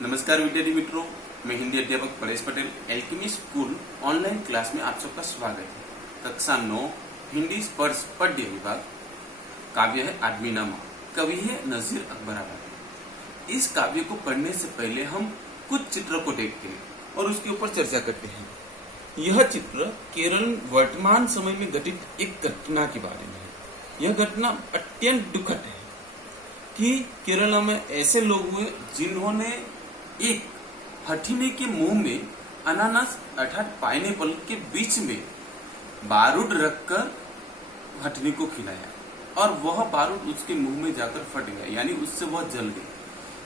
नमस्कार विद्यार्थी मित्रों, मैं हिंदी अध्यापक Paresh Patel alchemy school online class में आप सबका स्वागत है। कक्षा 9 हिंदी स्पर्श पद्य विभाग। काव्य है आदमीनामा। कवि है नजीर अकबराबादी। इस काव्य को पढ़ने से पहले हम कुछ चित्रों को देखते हैं और उसके ऊपर चर्चा करते हैं। यह चित्र केरल वर्तमान समय में घटित एक घटना के बारे में है। यह घटना अत्यंत दुखद है कि केरल में ऐसे लोग हुए जिन्होंने एक हथिनी के मुंह में अनानास अर्थात पाइनएप्पल के बीच में बारूद रखकर हथिनी को खिलाया और वह बारूद उसके मुंह में जाकर फट गया, यानी उससे वह जल गई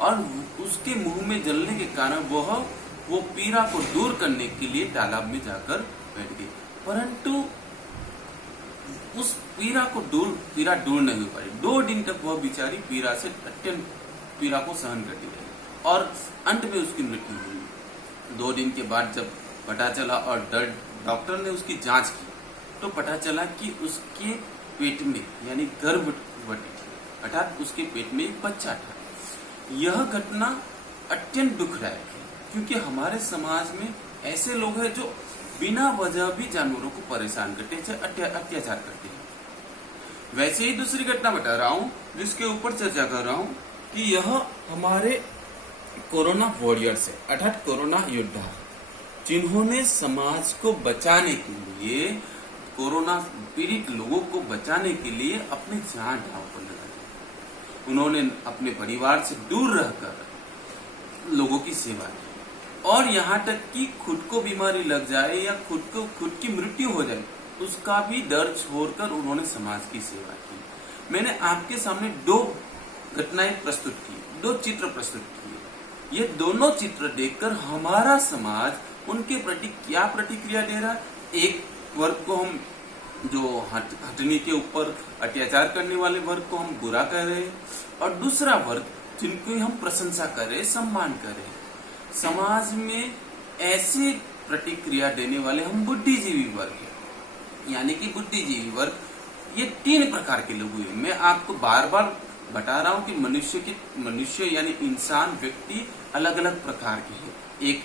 और उसके मुंह में जलने के कारण वो पीड़ा को दूर करने के लिए तालाब में जाकर बैठ गई। परंतु उस पीड़ा दूर नहीं हो पाई। 2 दिन तक वह बेचारी पीड़ा से अत्यंत पीड़ा को सहन करती रही और अंत में उसकी मृत्यु हुई। 2 दिन के बाद जब पता चला और डॉक्टर ने उसकी जांच की तो पता चला कि उसके पेट में यानी गर्भवती थी, अर्थात उसके पेट में एक बच्चा था। यह घटना अत्यंत दुखदायक है क्योंकि हमारे समाज में ऐसे लोग हैं जो बिना वजह भी जानवरों को परेशान करते हैं, अत्याचार करते हैं। वैसे ही दूसरी घटना बता रहा हूँ जिसके ऊपर चर्चा कर रहा हूँ कि यह हमारे कोरोना वॉरियर्स है, अर्थात कोरोना योद्धा, जिन्होंने समाज को बचाने के लिए, कोरोना पीड़ित लोगों को बचाने के लिए अपनी जान दांव पर लगा दी। उन्होंने अपने परिवार से दूर रहकर लोगों की सेवा की और यहाँ तक कि खुद को बीमारी लग जाए या खुद की मृत्यु हो जाए उसका भी डर छोड़कर उन्होंने समाज की सेवा की। मैंने आपके सामने 2 घटनाएं प्रस्तुत की, 2 चित्र प्रस्तुत किए। ये दोनों चित्र देखकर हमारा समाज उनके प्रति क्या प्रतिक्रिया दे रहा। एक वर्ग को हम जो हथनी के ऊपर अत्याचार करने वाले वर्ग को हम बुरा कह रहे हैं और दूसरा वर्ग जिनको हम प्रशंसा कर रहे, सम्मान कर रहे। समाज में ऐसी प्रतिक्रिया देने वाले हम बुद्धिजीवी वर्ग हैं, यानी कि बुद्धिजीवी वर्ग ये 3 प्रकार के लोग हुए। मैं आपको बार बार बता रहा हूं कि मनुष्य यानी इंसान, व्यक्ति अलग अलग प्रकार के हैं। एक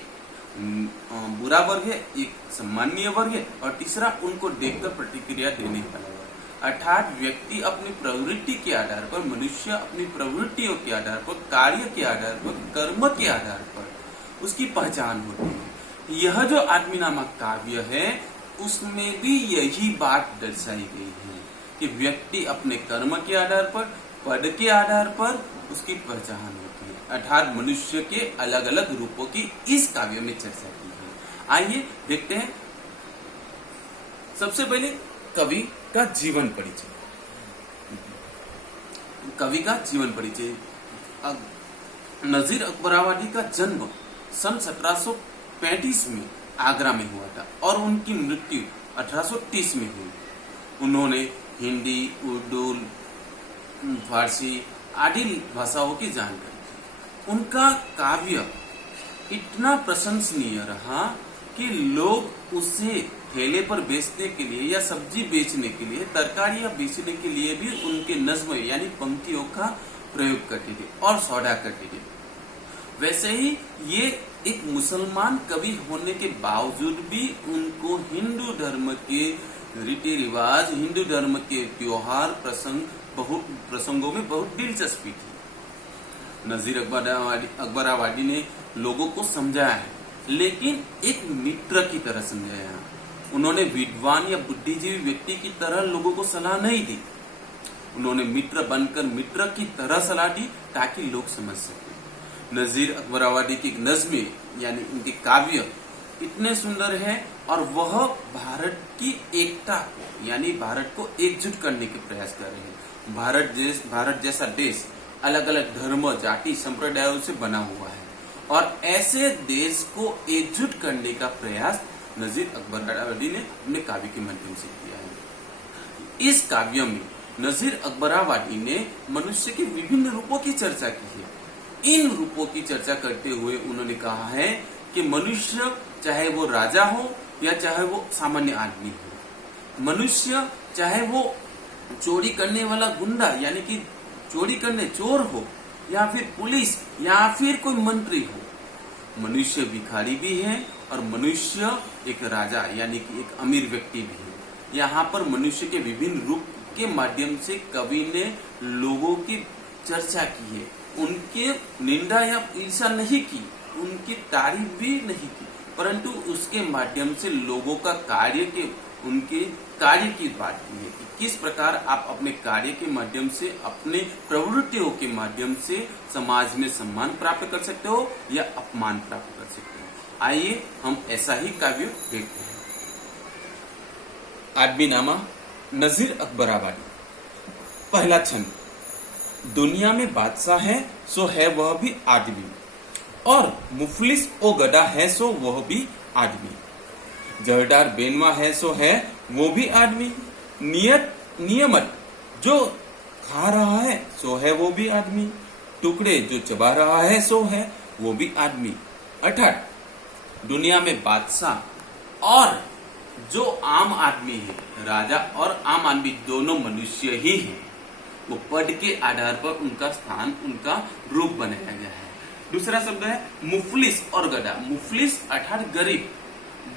बुरा वर्ग है, एक सम्मानीय वर्ग है और तीसरा उनको देखकर प्रतिक्रिया देने वाला वर्ग। अर्थात व्यक्ति अपनी प्रवृत्ति के आधार पर, मनुष्य अपनी प्रवृत्तियों के आधार पर, कार्य के आधार पर, कर्म के आधार पर उसकी पहचान होती है। यह जो आदमीनामा काव्य है उसमें भी यही बात दर्शाई गई है कि व्यक्ति अपने कर्म के आधार पर, पद के आधार पर उसकी पहचान होती है। अर्थात मनुष्य के अलग अलग रूपों की इस काव्य में चर्चा की है। आइए देखते हैं। सबसे पहले कवि का जीवन परिचय। कवि का जीवन परिचय। नजीर अकबराबादी का जन्म सन 1735 में आगरा में हुआ था और उनकी मृत्यु 1830 में हुई। उन्होंने हिंदी, उर्दू, फारसी आदि भाषाओं की जानकारी थी। उनका काव्य इतना प्रशंसनीय रहा कि लोग उसे ठेले पर बेचने के लिए या सब्जी बेचने के लिए, तरकारियां बेचने के लिए भी उनके नज्म यानी पंक्तियों का प्रयोग करते थे और सौदा करते थे। वैसे ही ये एक मुसलमान कवि होने के बावजूद भी उनको हिंदू धर्म के रीति रिवाज, हिंदू धर्म के त्योहार प्रसंगों में बहुत दिलचस्पी थी। नजीर अकबराबादी ने लोगों को समझाया है, लेकिन एक मित्र की तरह समझाया। उन्होंने विद्वान या बुद्धिजीवी व्यक्ति की तरह लोगों को सलाह नहीं दी। उन्होंने मित्र बनकर मित्र की तरह सलाह दी ताकि लोग समझ सके। नजीर अकबराबादी की नज़्में यानी उनके काव्य इतने सुंदर हैं और वह भारत की एकता को यानी भारत को एकजुट करने के प्रयास कर रहे हैं। भारत जैसा देश अलग अलग धर्म, जाति, संप्रदायों से बना हुआ है और ऐसे देश को एकजुट करने का प्रयास नजीर अकबराबादी ने अपने काव्य के माध्यम से किया है। इस काव्य में नजीर अकबराबादी ने मनुष्य के विभिन्न रूपों की चर्चा की है। इन रूपों की चर्चा करते हुए उन्होंने कहा है कि मनुष्य चाहे वो राजा हो या चाहे वो सामान्य आदमी हो, मनुष्य चाहे वो चोरी करने वाला गुंडा यानी कि चोरी करने चोर हो या फिर पुलिस या फिर कोई मंत्री हो, मनुष्य भिखारी भी है और मनुष्य एक राजा यानी कि एक अमीर व्यक्ति भी है। यहाँ पर मनुष्य के विभिन्न रूप के माध्यम से कवि ने लोगों की चर्चा की है, उनके निंदा या ईर्ष्या नहीं की, उनकी तारीफ भी नहीं की, परंतु उसके माध्यम से लोगों का उनके कार्य की बात की है कि किस प्रकार आप अपने कार्य के माध्यम से, अपने प्रवृत्तियों के माध्यम से समाज में सम्मान प्राप्त कर सकते हो या अपमान प्राप्त कर सकते हो। आइए हम ऐसा ही काव्य देखते हैं। आदमीनामा नजीर अकबराबादी। पहला छंद। दुनिया में बादशाह है सो है वह भी आदमी, और मुफलिस ओ गधा है सो वह भी आदमी। जहरदार बेनवा है सो है वो भी आदमी। नियमत जो खा रहा है सो है वो भी आदमी। टुकड़े जो चबा रहा है सो है वो भी आदमी। अर्थात दुनिया में बादशाह और जो आम आदमी है, राजा और आम आदमी दोनों मनुष्य ही हैं। वो पद के आधार पर उनका स्थान, उनका रूप बनाया गया है। दूसरा शब्द है मुफलिस और गधा। मुफलिस अर्थात गरीब,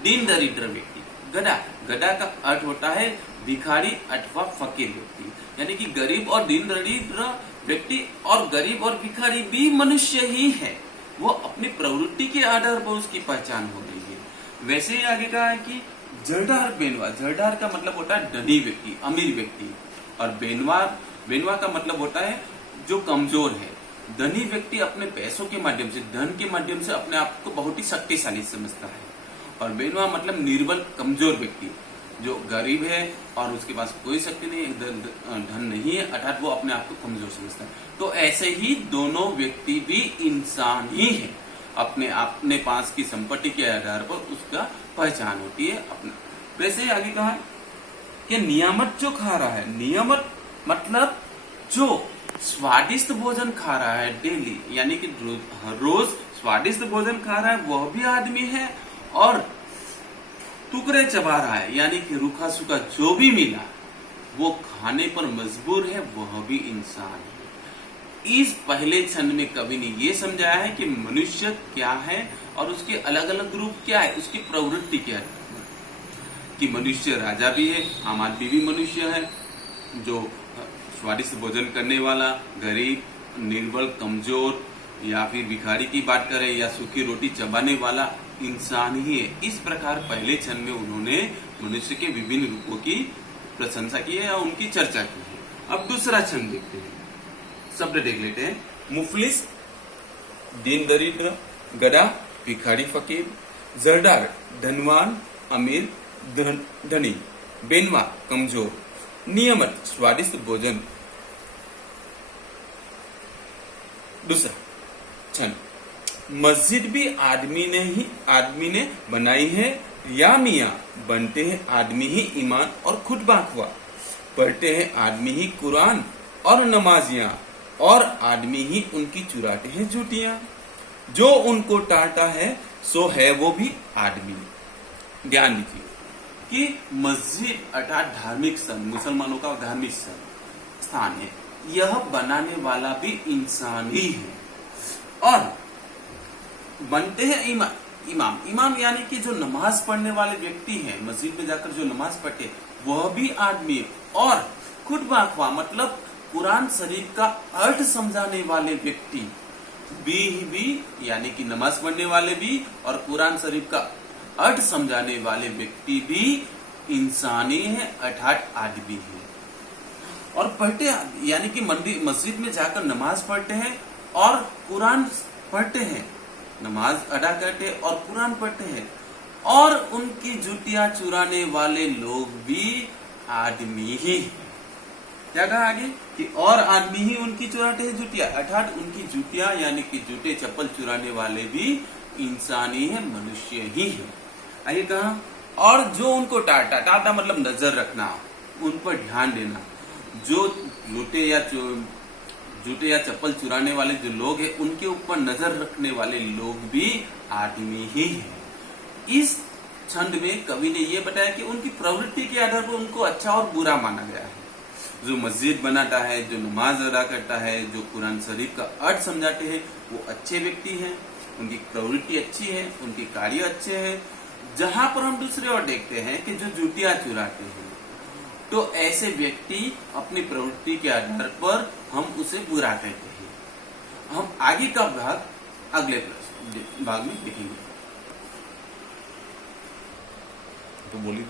दीन दरिद्र व्यक्ति। गधा का अर्थ होता है भिखारी अथवा फकीर व्यक्ति, यानी कि गरीब और दीन दरिद्र व्यक्ति और गरीब और भिखारी भी मनुष्य ही है। वो अपनी प्रवृत्ति के आधार पर उसकी पहचान हो गई है। वैसे ही आगे कहा है कि जरदार बेनवा। जरदार का मतलब होता है धनी व्यक्ति, अमीर व्यक्ति, और बेनवा का मतलब होता है जो कमजोर है। धनी व्यक्ति अपने पैसों के माध्यम से, धन के माध्यम से अपने आप को बहुत ही शक्तिशाली समझता है, और बेनवा मतलब निर्बल कमजोर व्यक्ति जो गरीब है और उसके पास कोई शक्ति नहीं है, धन नहीं है, अर्थात वो अपने आप को कमजोर समझता है। तो ऐसे ही दोनों व्यक्ति भी इंसान ही है, अपने पास की संपत्ति के आधार पर उसका पहचान होती है अपना। वैसे ही आगे कहा कि नियामत जो खा रहा है, नियमत मतलब जो स्वादिष्ट भोजन खा रहा है डेली, यानी कि हर रोज स्वादिष्ट भोजन खा रहा है वह भी आदमी है, और टुकड़े चबा रहा है यानी कि रूखा सूखा जो भी मिला वो खाने पर मजबूर है वह भी इंसान है। इस पहले छंद में कवि ने ये समझाया है कि मनुष्य क्या है और उसके अलग अलग रूप क्या है, उसकी प्रवृत्ति क्या है। कि मनुष्य राजा भी है, आम आदमी भी मनुष्य है, जो स्वादिष्ट भोजन करने वाला, गरीब, निर्बल, कमजोर या फिर भिखारी की बात करें या सूखी रोटी चबाने वाला इंसान ही है। इस प्रकार पहले छंद में उन्होंने मनुष्य के विभिन्न रूपों की प्रशंसा की है या उनकी चर्चा की है। अब दूसरा छंद देखते हैं, शब्द देख लेते हैं। मुफलिस दीन दरिद्र, गधा भिखारी फकीर, जरदार धनवान अमीर धनी, बेनवा कमजोर, नियमित स्वादिष्ट भोजन। दूसरा छंद। मस्जिद भी आदमी ने बनाई है या मियाँ, बनते हैं आदमी ही ईमान और खुद बाखवा, पढ़ते हैं आदमी ही कुरान और नमाजियां, और आदमी ही उनकी चुराते हैं जूतियां। जो उनको टाटा है सो है वो भी आदमी। ध्यान दीजिए कि मस्जिद अर्थात धार्मिक स्थल, मुसलमानों का धार्मिक स्थान है, यह बनाने वाला भी इंसान ही है, और बनते हैं इमाम यानी कि जो नमाज पढ़ने वाले व्यक्ति हैं, मस्जिद में जाकर जो नमाज पढ़ते वह भी आदमी है, और खुद बाखवा मतलब कुरान शरीफ का अर्थ समझाने वाले व्यक्ति भी यानी कि नमाज पढ़ने वाले भी और कुरान शरीफ का अर्थ समझाने वाले व्यक्ति भी इंसान ही है, अर्थात आदमी है। और पढ़ते यानी कि मस्जिद में जाकर नमाज पढ़ते हैं और कुरान पढ़ते हैं, नमाज अदा करते हैं और कुरान पढ़ते हैं, और उनकी जूतियां चुराने वाले लोग भी आदमी ही हैं। क्या कहा आगे कि और आदमी ही उनकी चुराते हैं जूतियां, अर्थात उनकी जूतियां यानी कि जूते चप्पल चुराने वाले भी इंसान ही है, मनुष्य ही है। आगे कहा और जो उनको टाटा मतलब नजर रखना, उन पर ध्यान देना। जो जूते या चप्पल चुराने वाले जो लोग हैं उनके ऊपर नजर रखने वाले लोग भी आदमी ही हैं। इस छंद में कवि ने यह बताया कि उनकी प्रवृत्ति के आधार पर उनको अच्छा और बुरा माना गया है। जो मस्जिद बनाता है, जो नमाज अदा करता है, जो कुरान शरीफ का अर्थ समझाते हैं वो अच्छे व्यक्ति हैं, उनकी प्रवृत्ति अच्छी है, उनके कार्य अच्छे हैं। जहां पर हम दूसरे और देखते हैं कि जो जूतियां चुराते हैं, तो ऐसे व्यक्ति अपनी प्रवृत्ति के आधार पर हम उसे बुरा कहते हैं। हम आगे का भाग अगले भाग में देखेंगे। तो बोलिए।